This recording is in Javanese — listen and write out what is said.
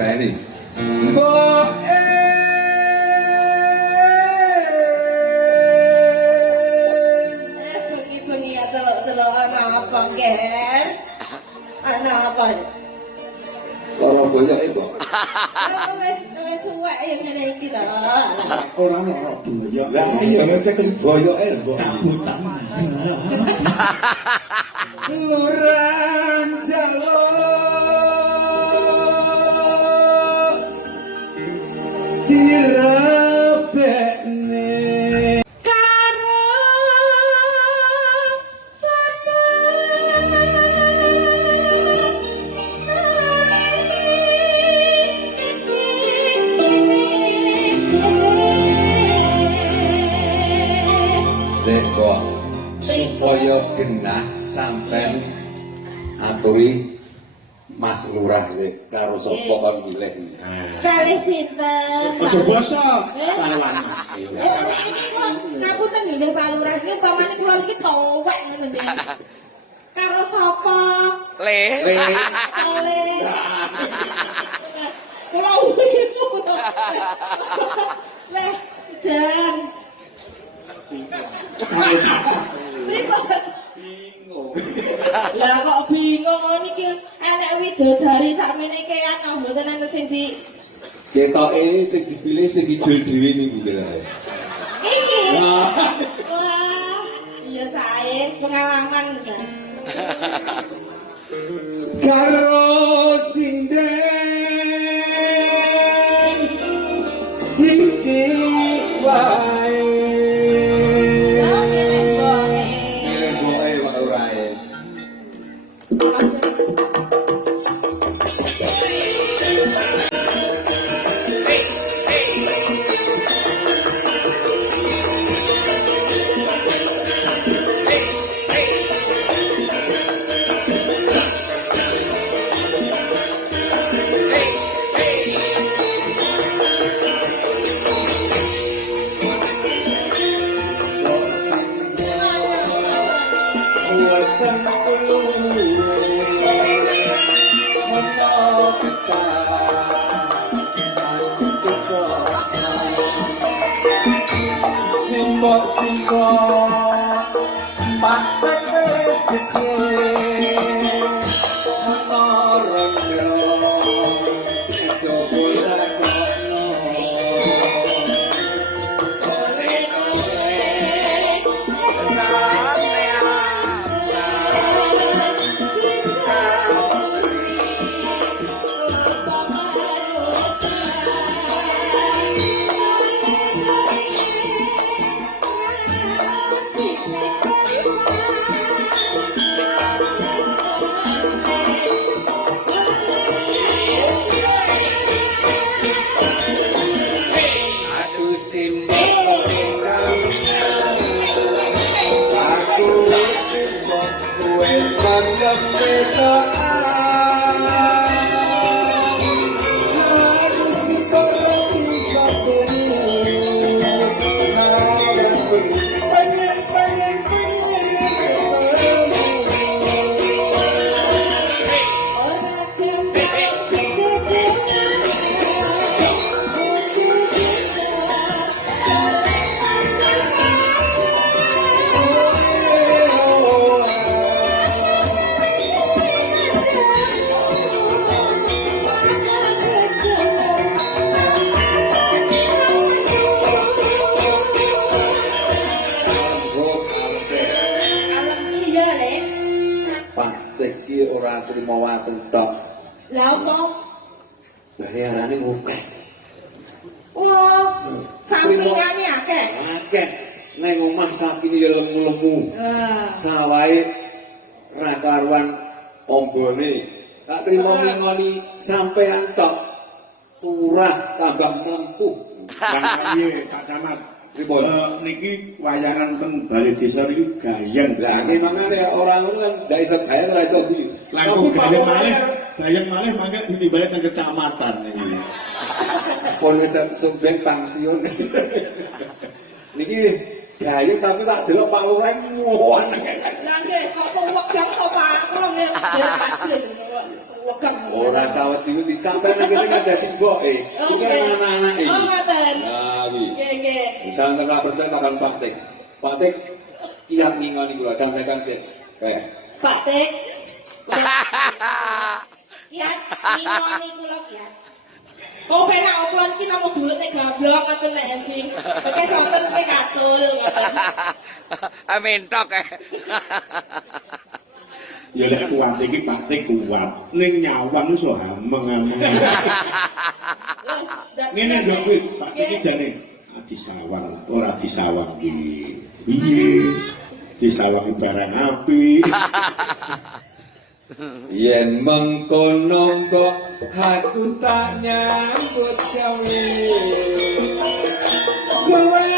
Baleni. Bengi-bengi ya celok-celok anak apa, Ger? Anak apa? Lara boyok iku. Wes suwek ya ngene iki lho. Ora lara boyok. Lah iya ngecek boyoke lho, Mbok. Kabutan. Kurang jaluk dirabekne Karo sapa sik kok supaya genah sampean aturi Mas Lurah karo sapa kon milih. kali sinten? Aja basa karo anak. Ini kok ngapunten nggih Pak Lurah iki umpamane kula iki towek ngono nggih. Karo sapa? Le. Oleh. Kula itu. Leh, jan. Bingung. Lah kok bingung ngono iki enek widodari sakmene kean mboten enten sing di Ketoke sing dipilih sing idul dhewe niku lho. iki. Wah, iya sae pengalaman. Karo sinden iki wae. Milih boe. Milih boe Pak Lurahe. Simbok Pak Tetes gede menorong yo coba lakono trimo watu tok. Lah apa? Lah arane akeh. Wah, sampingane akeh. Akeh. Neng omah sapine ya lemu-lemu. Sawahe ra karuan ombone. Tak trimo ngoni sampean tok. Turah tambah mlempuh. Lah piye Pak Camat? Pripun? Niki wayangan teng Balai Desa niki gayeng. Lah iki mangane orang ngono kan ndak iso gaya ora iso di. Langkung gayeng malih mangke dibalik nang kecamatan niki. Pun wis sumbeng pensiun. Niki gaya tapi tak delok Pak Lurah muan. Lah nggih kok tuwek to Pak, kok nggih kacil. Ora sawet iki sampeyan nang kene ada timboke. Iki anak-anake. Oh, ngoten. Nah, iki. Nggih, nggih. Misalnya ora percaya makan Pak Tik. Pak Tik kiat ngingoni kula sampaikan sik. Kayak Pak Tik. Kiat ngingoni kula kiat. Oh, penak oplon iki namung dulute gablok ngoten nek anjing. Pakai soten pe katul ngoten. Mentok Ya lek kuat iki pate kuat. Ning nyawang iso hameng-hameng. Ngene lho kuwi, Pak iki jane disawang, ora disawang iki. Piye? Disawang barang api. yen mengkono kok aku tak nyambut gawe. Kowe